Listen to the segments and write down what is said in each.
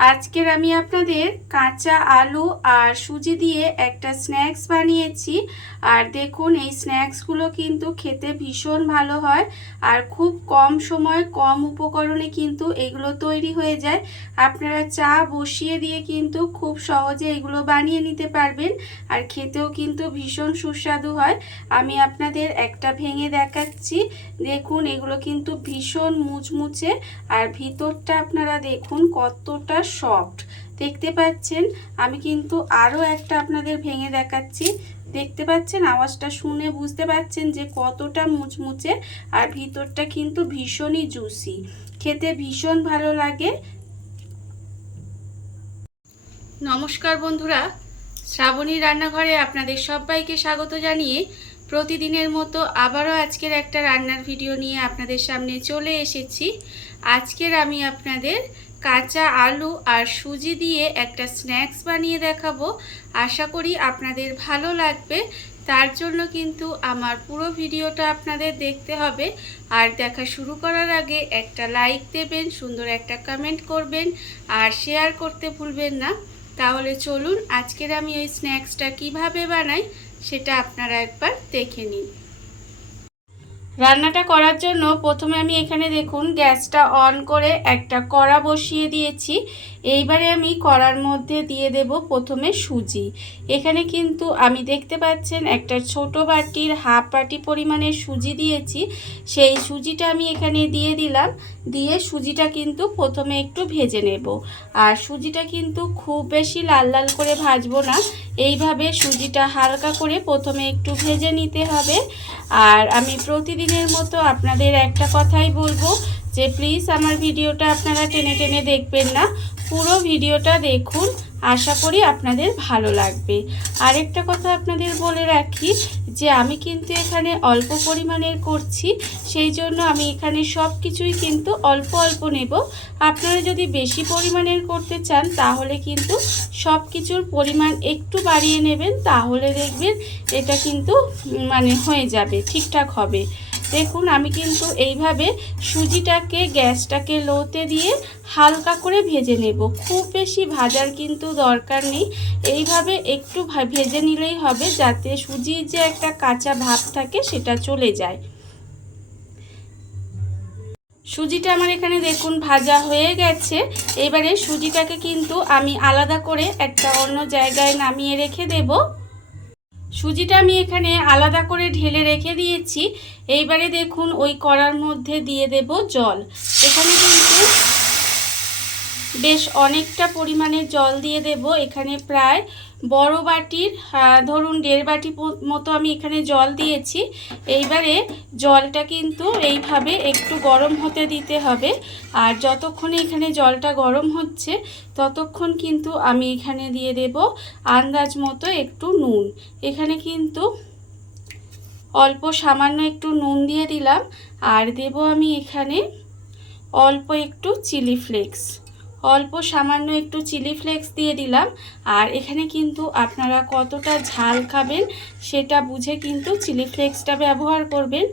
আজকের আমি আপনাদের কাঁচা আলু আর সুজি দিয়ে একটা স্ন্যাক্স বানিয়েছি। আর দেখুন এই স্ন্যাক্সগুলো কিন্তু খেতে ভীষণ ভালো হয় আর খুব কম সময় কম উপকরণে কিন্তু এগুলো তৈরি হয়ে যায়। আপনারা চা বসিয়ে দিয়ে কিন্তু খুব সহজে এগুলো বানিয়ে নিতে পারবেন আর খেতেও কিন্তু ভীষণ সুস্বাদু হয়। আমি আপনাদের একটা ভেঙে দেখাচ্ছি। দেখুন এগুলো কিন্তু ভীষণ মুচমুচে আর ভিতরটা আপনারা দেখুন কতটা সফট দেখতে পাচ্ছেন। আমি কিন্তু আরও একটা আপনাদের ভেঙে দেখাচ্ছি। দেখতে পাচ্ছেন, আওয়াজটা শুনে বুঝতে পাচ্ছেন যে কতটা মুচমুচে আর ভিতরটা কিন্তু ভীষণই জুসি, খেতে ভীষণ ভালো লাগে। নমস্কার বন্ধুরা, শ্রাবণী রান্নাঘরে আপনাদের সবাইকে স্বাগত জানিয়ে প্রতিদিনের মতো আবারও আজকের একটা রান্নার ভিডিও নিয়ে আপনাদের সামনে চলে এসেছি। আজকের আমি আপনাদের কাঁচা আলু আর সুজি দিয়ে একটা স্ন্যাক্স বানিয়ে দেখাবো। আশা করি আপনাদের ভালো লাগবে। তার জন্য কিন্তু আমার পুরো ভিডিওটা আপনাদের দেখতে হবে। আর দেখা শুরু করার আগে একটা লাইক দেবেন, সুন্দর একটা কমেন্ট করবেন আর শেয়ার করতে ভুলবেন না। তাহলে চলুন আজকের আমি এই স্ন্যাক্সটা কিভাবে বানাই সেটা আপনারা একবার দেখে নিন। রান্নাটা করার জন্য প্রথমে আমি এখানে দেখুন গ্যাসটা অন করে একটা কড়া বসিয়ে দিয়েছি। এইবারে আমি কড়ার মধ্যে দিয়ে দেব প্রথমে সুজি। এখানে কিন্তু আমি দেখতে পাচ্ছেন একটা ছোট বাটির হাফ বাটি পরিমাণের সুজি দিয়েছি। সেই সুজিটা আমি এখানে দিয়ে দিলাম। দিয়ে সুজিটা কিন্তু প্রথমে একটু ভেজে নেব। আর সুজিটা কিন্তু খুব বেশি লাল লাল করে ভাজবো না, এইভাবে সুজিটা হালকা করে প্রথমে একটু ভেজে নিতে হবে। আর আমি প্রতিদিনের মতো আপনাদের একটা কথাই বলবো যে প্লিজ আমার ভিডিওটা আপনারা টেনে টেনে দেখবেন না, পুরো ভিডিওটা দেখুন, আশা করি আপনাদের ভালো লাগবে। আরেকটা কথা আপনাদের বলে রাখি যে আমি কিন্তু এখানে অল্প পরিমাণের করছি, সেই জন্য আমি এখানে সব কিছুই কিন্তু অল্প অল্প নেব। আপনারা যদি বেশি পরিমাণের করতে চান তাহলে কিন্তু সব কিছুর পরিমাণ একটু বাড়িয়ে নেবেন, তাহলে দেখবেন এটা কিন্তু হয়ে যাবে, ঠিকঠাক হবে। দেখুন আমি কিন্তু এইভাবে সুজিটাকে গ্যাসটাকে লোতে দিয়ে হালকা করে ভেজে নেব, খুব বেশি ভাজার কিন্তু দরকার নেই। এইভাবে একটু ভেজে নিলেই হবে, যাতে সুজির যে একটা কাঁচা ভাব থাকে সেটা চলে যায়। সুজিটা আমার এখানে দেখুন ভাজা হয়ে গেছে। এবারে সুজিটাকে কিন্তু আমি আলাদা করে একটা অন্য জায়গায় নামিয়ে রেখে দেব। সুজিটা আমি এখানে আলাদা করে ঢেলে রেখে দিয়েছি। এইবারে দেখুন ওই কড়ার মধ্যে দিয়ে দেব জল। এখানে কিন্তু বেশ অনেকটা পরিমাণে জল দিয়ে দেব। এখানে প্রায় বড় বাটির ধরুন 1.5 বাটি মতো আমি এখানে জল দিয়েছি। এইবারে জলটা কিন্তু এইভাবে একটু গরম হতে দিতে হবে। আর যতক্ষণে এখানে জলটা গরম হচ্ছে ততক্ষণ কিন্তু আমি এখানে দিয়ে দেব আন্দাজ মতো একটু নুন। এখানে কিন্তু অল্প সামান্য একটু নুন দিয়ে দিলাম। আর দেব আমি এখানে অল্প একটু চিলি ফ্লেক্স, অল্প সামান্য একটু চিলি ফ্লেক্স দিয়ে দিলাম। আর এখানে কিন্তু আপনারা কতটা ঝাল খাবেন সেটা বুঝে কিন্তু চিলি ফ্লেক্সটা ব্যবহার করবেন।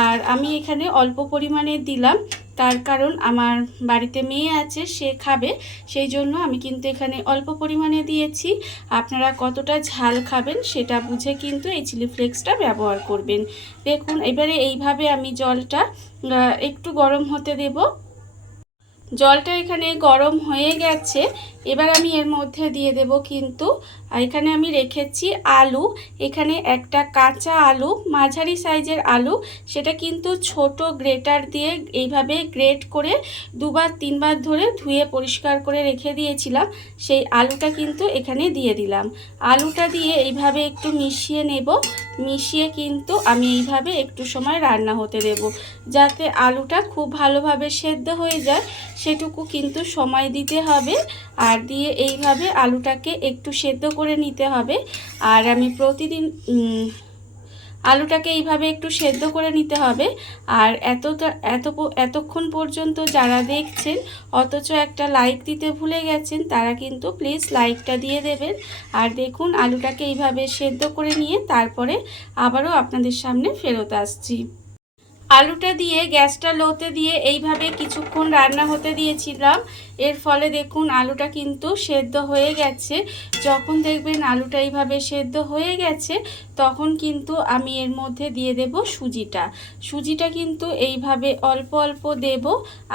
আর আমি এখানে অল্প পরিমাণে দিলাম, তার কারণ আমার বাড়িতে মেয়ে আছে, সে খাবে, সেই জন্য আমি কিন্তু এখানে অল্প পরিমাণে দিয়েছি। আপনারা কতটা ঝাল খাবেন সেটা বুঝে কিন্তু এই চিলি ফ্লেক্সটা ব্যবহার করবেন। দেখুন এবারে এইভাবে আমি জলটা একটু গরম হতে দেব। জলটা এখানে গরম হয়ে গেছে। এবার আমি এর মধ্যে দিয়ে দেব কিন্তু এখানে আমি রেখেছি আলু। এখানে একটা কাঁচা আলু, মাঝারি সাইজের আলু, সেটা কিন্তু ছোট গ্রেটার দিয়ে এইভাবে গ্রেট করে 2-3 বার ধরে ধুয়ে পরিষ্কার করে রেখে দিয়েছিলাম। সেই আলুটা কিন্তু এখানে দিয়ে দিলাম। আলুটা দিয়ে এইভাবে একটু মিশিয়ে নেব। মিশিয়ে কিন্তু আমি এইভাবে একটু সময় রান্না হতে দেব, যাতে আলুটা খুব ভালোভাবে সেদ্ধ হয়ে যায়, সেটুকু কিন্তু সময় দিতে হবে। আর দিয়ে এইভাবে আলুটাকে একটু সেদ্ধ করে নিতে হবে। আর আমি প্রতিদিন আলুটাকে এইভাবে একটু সেদ্ধ করে নিতে হবে। আর এতক্ষণ পর্যন্ত যারা দেখছেন অথচ একটা লাইক দিতে ভুলে গেছেন, তারা কিন্তু প্লিজ লাইকটা দিয়ে দেবেন। আর দেখুন আলুটাকে এইভাবে সেদ্ধ করে নিয়ে তারপরে আবারও আপনাদের সামনে ফেরত আসছি। আলুটা দিয়ে গ্যাসটা লোতে দিয়ে এইভাবে কিছুক্ষণ রান্না হতে দিয়েছিলাম। এর ফলে দেখুন আলুটা কিন্তু সেদ্ধ হয়ে গেছে। যখন দেখবেন আলুটা এইভাবে সেদ্ধ হয়ে গেছে তখন কিন্তু আমি এর মধ্যে দিয়ে দেব সুজিটা। সুজিটা কিন্তু এইভাবে অল্প অল্প দেব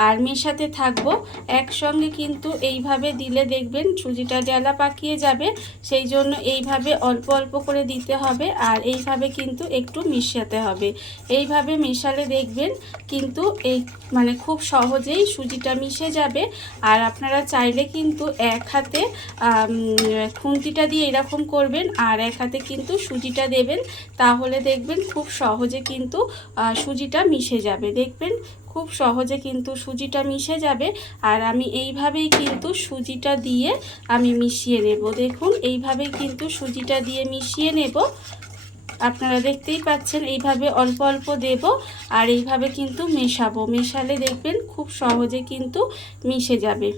আর মেশাতে থাকবো একসঙ্গে। কিন্তু এইভাবে দিলে দেখবেন সুজিটা জ্বালা পাকিয়ে যাবে, সেই জন্য এইভাবে অল্প অল্প করে দিতে হবে আর এইভাবে কিন্তু একটু মিশাতে হবে। এইভাবে মেশালে দেখবেন কিন্তু এই মানে খুব সহজেই সুজিটা মিশে যাবে। আর আপনারা চাইলে কিন্তু এক হাতে খুন্তিটা দিয়ে এরকম করবেন আর এক হাতে কিন্তু সুজিটা দেবেন, তাহলে দেখবেন খুব সহজে কিন্তু সুজিটা মিশে যাবে। দেখবেন খুব সহজে কিন্তু সুজিটা মিশে যাবে। আর আমি এইভাবেই কিন্তু সুজিটা দিয়ে আমি মিশিয়ে নেব। দেখুন এইভাবেই কিন্তু সুজিটা দিয়ে মিশিয়ে নেব। আপনারা দেখতেই পাচ্ছেন এইভাবে অল্প অল্প দেব আর এইভাবে কিন্তু মেশাবো। মেশালে দেখবেন খুব সহজে কিন্তু মিশে যাবে।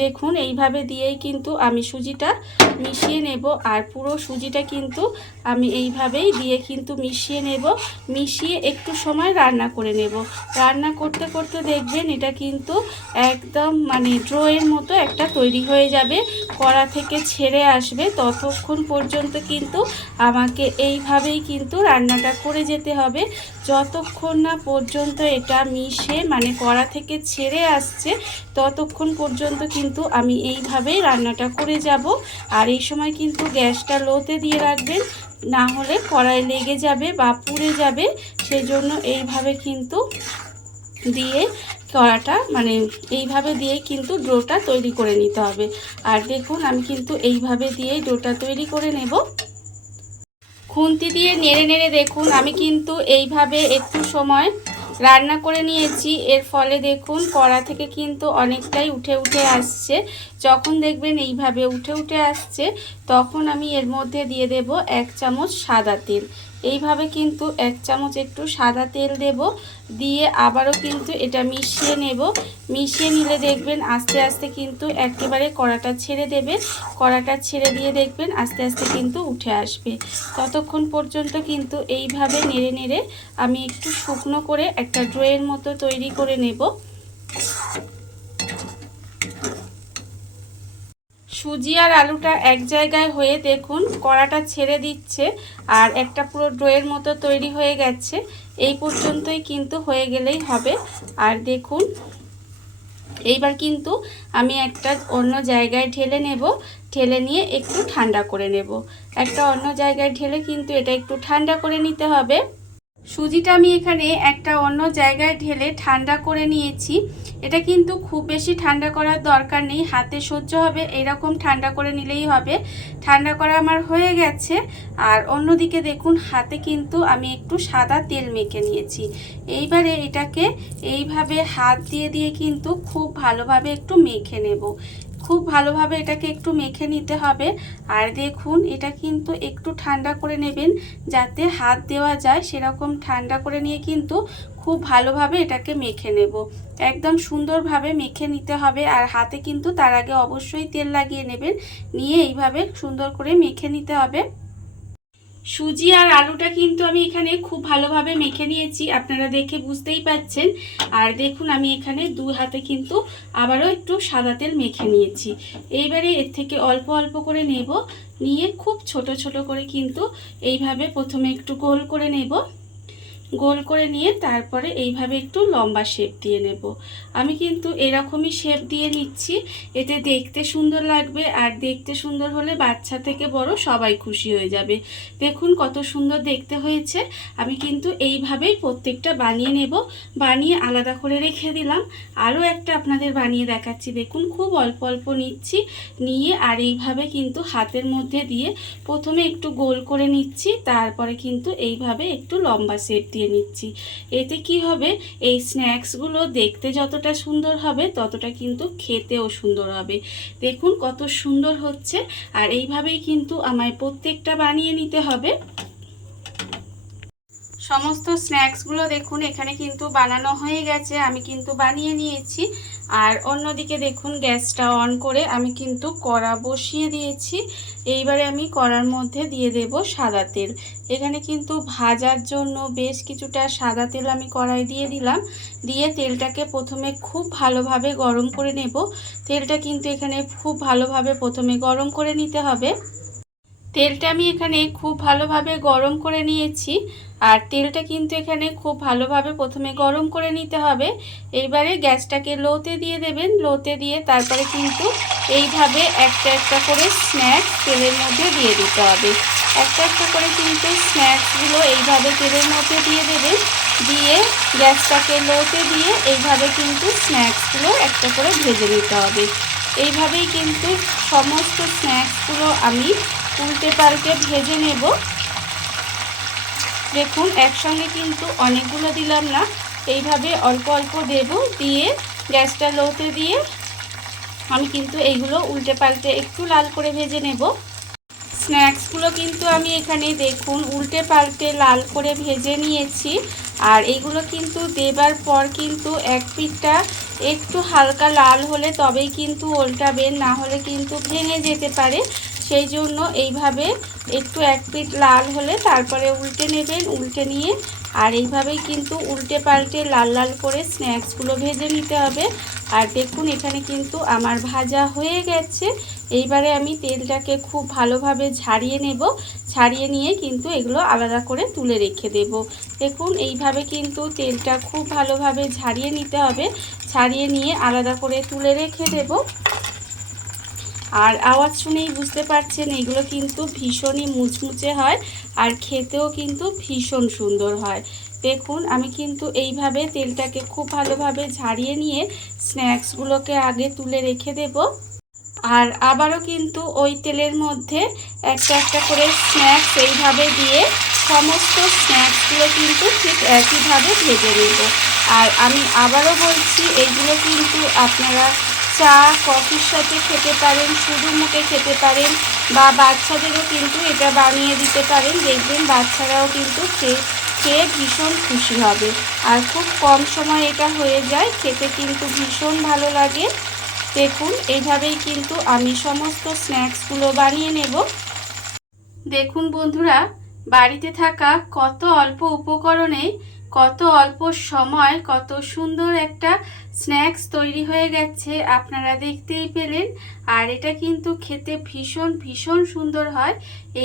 দেখুন এইভাবে দিয়েই কিন্তু আমি সুজিটা মিশিয়ে নেব আর পুরো সুজিটা কিন্তু আমি এইভাবেই দিয়ে কিন্তু মিশিয়ে নেব। মিশিয়ে একটু সময় রান্না করে নেব। রান্না করতে করতে দেখবেন এটা কিন্তু একদম মানে ড্রোয়ের মতো একটা তৈরি হয়ে যাবে, কড়া থেকে ছেড়ে আসবে। ততক্ষণ পর্যন্ত কিন্তু আমাকে এইভাবেই কিন্তু রান্নাটা করে যেতে হবে, যতক্ষণ না পর্যন্ত এটা মিশে মানে কড়া থেকে ছেড়ে আসছে ততক্ষণ পর্যন্ত কিন্তু আমি এইভাবেই রান্নাটা করে যাব। আর এই সময় কিন্তু গ্যাসটা লোতে দিয়ে রাখবেন, না হলে কড়াই লেগে যাবে বা পুড়ে যাবে। সেই জন্য এইভাবে কিন্তু দিয়ে কড়াটা মানে এইভাবে দিয়ে কিন্তু ডোটা তৈরি করে নিতে হবে। আর দেখুন আমি কিন্তু এইভাবে দিয়েই ডোটা তৈরি করে নেব। খুন্তি দিয়ে নেড়ে নেড়ে দেখুন আমি কিন্তু এইভাবে একটু সময় রান্না করে নিয়েছি। এর ফলে দেখুন কড়া থেকে কিন্তু অনেকটাই উঠে উঠে আসছে। যখন দেখবেন এইভাবে উঠে উঠে আসছে তখন আমি এর মধ্যে দিয়ে দেব 1 চামচ সাদা তেল। এইভাবে কিন্তু 1 চামচ একটু সাদা তেল দেব, দিয়ে আবারও কিন্তু এটা মিশিয়ে নেব। মিশিয়ে নিলে দেখবেন আস্তে আস্তে কিন্তু একেবারে কড়াটা ছেড়ে দেবে। কড়াটা ছেড়ে দিয়ে দেখবেন আস্তে আস্তে কিন্তু উঠে আসবে। ততক্ষণ পর্যন্ত কিন্তু এইভাবে নেড়ে নেড়ে আমি একটু শুকনো করে একটা ড্রোয়ের মতো তৈরি করে নেব। সুজি আর আলুটা এক জায়গায় হয়ে দেখুন কড়াটা ছেড়ে দিচ্ছে আর একটা পুরো ড্রোয়ের মতো তৈরি হয়ে গেছে। এই পর্যন্তই কিন্তু হয়ে গেলেই হবে। আর দেখুন এইবার কিন্তু আমি একটা অন্য জায়গায় ঢেলে নেব। ঢেলে নিয়ে একটু ঠান্ডা করে নেব। একটা অন্য জায়গায় ঢেলে কিন্তু এটা একটু ঠান্ডা করে নিতে হবে। সুজিটা আমি এখানে একটা অন্য জায়গায় ঢেলে ঠান্ডা করে নিয়েছি। এটা কিন্তু খুব বেশি ঠান্ডা করার দরকার নেই, হাতে সহ্য হবে এরকম ঠান্ডা করে নিলেই হবে। ঠান্ডা করা আমার হয়ে গেছে। আর অন্যদিকে দেখুন হাতে কিন্তু আমি একটু সাদা তেল মেখে নিয়েছি। এইবারে এটাকে এইভাবে হাত দিয়ে দিয়ে কিন্তু খুব ভালোভাবে একটু মেখে নেব। খুব ভালোভাবে এটাকে একটু মেখে নিতে হবে। আর দেখুন এটা কিন্তু একটু ঠান্ডা করে নেবেন, যাতে হাত দেওয়া যায় সেরকম ঠান্ডা করে নিয়ে কিন্তু খুব ভালোভাবে এটাকে মেখে নেব। একদম সুন্দরভাবে মেখে নিতে হবে। আর হাতে কিন্তু তার আগে অবশ্যই তেল লাগিয়ে নেবেন, নিয়ে এইভাবে সুন্দর করে মেখে নিতে হবে। সুজি আর আলুটা কিন্তু আমি এখানে খুব ভালোভাবে মেখে নিয়েছি, আপনারা দেখে বুঝতেই পাচ্ছেন। আর দেখুন আমি এখানে দুই হাতে কিন্তু আবারও একটু সাদা তেল মেখে নিয়েছি। এইবারে এর থেকে অল্প অল্প করে নেব, নিয়ে খুব ছোট ছোট করে কিন্তু এইভাবে প্রথমে একটু গোল করে নেব। গোল করে নিয়ে তারপরে এইভাবে একটু লম্বা শেপ দিয়ে নেব। আমি কিন্তু এরকমই শেপ দিয়ে নিচ্ছি, এতে দেখতে সুন্দর লাগবে। আর দেখতে সুন্দর হলে বাচ্চা থেকে বড় সবাই খুশি হয়ে যাবে। দেখুন কত সুন্দর দেখতে হয়েছে। আমি কিন্তু এইভাবেই প্রত্যেকটা বানিয়ে নেব। বানিয়ে আলাদা করে রেখে দিলাম। আরও একটা আপনাদের বানিয়ে দেখাচ্ছি। দেখুন খুব অল্প অল্প নিচ্ছি, নিয়ে আর এইভাবে কিন্তু হাতের মধ্যে দিয়ে প্রথমে একটু গোল করে নিচ্ছি, তারপরে কিন্তু এইভাবে একটু লম্বা শেপ দিয়ে নিচ্ছি। এতে কি হবে, এই স্ন্যাক্সগুলো দেখতে যতটা সুন্দর হবে ততটা কিন্তু খেতেও সুন্দর হবে। দেখুন কত সুন্দর হচ্ছে। আর এইভাবেই কিন্তু আমায় প্রত্যেকটা বানিয়ে নিতে হবে। সমস্ত স্ন্যাক্সগুলো দেখুন এখানে কিন্তু বানানো হয়ে গেছে, আমি কিন্তু বানিয়ে নিয়েছি। আর অন্যদিকে দেখুন গ্যাসটা অন করে আমি কিন্তু কড়া বসিয়ে দিয়েছি। এইবারে আমি কড়ার মধ্যে দিয়ে দেব সাদা তেল। এখানে কিন্তু ভাজার জন্য বেশ কিছুটা সাদা তেল আমি কড়াই দিয়ে দিলাম। দিয়ে তেলটাকে প্রথমে খুব ভালোভাবে গরম করে নেব। তেলটা কিন্তু এখানে খুব ভালোভাবে প্রথমে গরম করে নিতে হবে। তেলটা আমি এখানে খুব ভালোভাবে গরম করে নিয়েছি। আর তেলটা কিন্তু এখানে খুব ভালোভাবে প্রথমে গরম করে নিতে হবে। এইবারে গ্যাসটাকে লোতে দিয়ে দেবেন। লোতে দিয়ে তারপরে কিন্তু এইভাবে একটা একটা করে স্ন্যাক্স তেলের মধ্যে দিয়ে দিতে হবে। একটা একটা করে কিন্তু স্ন্যাক্সগুলো এইভাবে তেলের মধ্যে দিয়ে দেবেন। দিয়ে গ্যাসটাকে লোতে দিয়ে এইভাবে কিন্তু স্ন্যাক্সগুলো একটা করে ভেজে নিতে হবে। এইভাবেই কিন্তু সমস্ত স্ন্যাক্সগুলো আমি উল্টে পাল্টে ভেজে নেব। দেখুন একসঙ্গে কিন্তু অনেকগুলো দিলাম না, এইভাবে অল্প অল্প দেব। দিয়ে গ্যাসটা লোতে দিয়ে আমি কিন্তু এইগুলো উল্টে পাল্টে একটু লাল করে ভেজে নেব। স্ন্যাক্সগুলো কিন্তু আমি এখানে দেখুন উল্টে পাল্টে লাল করে ভেজে নিয়েছি। আর এইগুলো কিন্তু দেবার পর কিন্তু এক পিঠটা একটু হালকা লাল হলে তবেই কিন্তু উল্টাবেন, না হলে কিন্তু ভেঙে যেতে পারে। সেই জন্য এইভাবে একটু এক পিঠ লাল হলে তারপরে উল্টে নেবেন। উল্টে নিয়ে আর এইভাবেই কিন্তু উল্টে পাল্টে লাল লাল করে স্ন্যাক্সগুলো ভেজে নিতে হবে। আর দেখুন এখানে কিন্তু আমার ভাজা হয়ে গেছে। এইবারে আমি তেলটাকে খুব ভালোভাবে ঝাড়িয়ে নেব। ছাড়িয়ে নিয়ে কিন্তু এগুলো আলাদা করে তুলে রেখে দেব। দেখুন এইভাবে কিন্তু তেলটা খুব ভালোভাবে ঝাড়িয়ে নিতে হবে। ছাড়িয়ে নিয়ে আলাদা করে তুলে রেখে দেব। আর আওয়াজ শুনেই বুঝতে পারছেন এগুলো কিন্তু ভীষণই মুচমুচে হয় আর খেতেও কিন্তু ভীষণ সুন্দর হয়। দেখুন আমি কিন্তু এইভাবে তেলটাকে খুব ভালোভাবে ঝাড়িয়ে নিয়ে স্ন্যাক্সগুলোকে আগে তুলে রেখে দেব। আর আবারও কিন্তু ওই তেলের মধ্যে একটা একটা করে স্ন্যাক্স এইভাবে দিয়ে সমস্ত স্ন্যাক্সগুলো কিন্তু ঠিক একইভাবে ভেজে নেব। আর আমি আবারও বলছি এইগুলো কিন্তু আপনারা চা কফির সাথে খেতে পারেন, শুধু মুখে খেতে পারেন, বা বাচ্চাদেরও কিন্তু এটা বানিয়ে দিতে পারেন। দেখবেন বাচ্চারাও কিন্তু খেয়ে ভীষণ খুশি হবে। আর খুব কম সময় এটা হয়ে যায়, খেতে কিন্তু ভীষণ ভালো লাগে। দেখুন এইভাবেই কিন্তু আমি সমস্ত স্ন্যাক্সগুলো বানিয়ে নেব। দেখুন বন্ধুরা, বাড়িতে থাকা কত অল্প উপকরণে কত অল্প সময় কত সুন্দর একটা স্ন্যাক্স তৈরি হয়ে গেছে, আপনারা দেখতেই পেলেন। আর এটা কিন্তু খেতে ভীষণ ভীষণ সুন্দর হয়।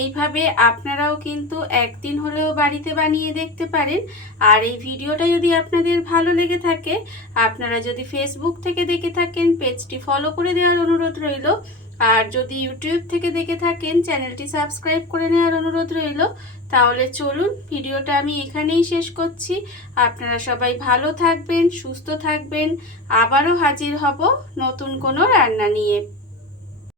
এইভাবে আপনারাও কিন্তু একদিন হলেও বাড়িতে বানিয়ে দেখতে পারেন। আর এই ভিডিওটা যদি আপনাদের ভালো লেগে থাকে, আপনারা যদি ফেসবুক থেকে দেখে থাকেন পেজটি ফলো করে দেওয়ার অনুরোধ রইল। আর যদি ইউটিউব থেকে দেখে থাকেন চ্যানেলটি সাবস্ক্রাইব করে নেওয়ার অনুরোধ রইল। তাহলে চলুন ভিডিওটা আমি এখানেই শেষ করছি। আপনারা সবাই ভালো থাকবেন, সুস্থ থাকবেন। আবারও হাজির হব নতুন কোনো রান্না নিয়ে।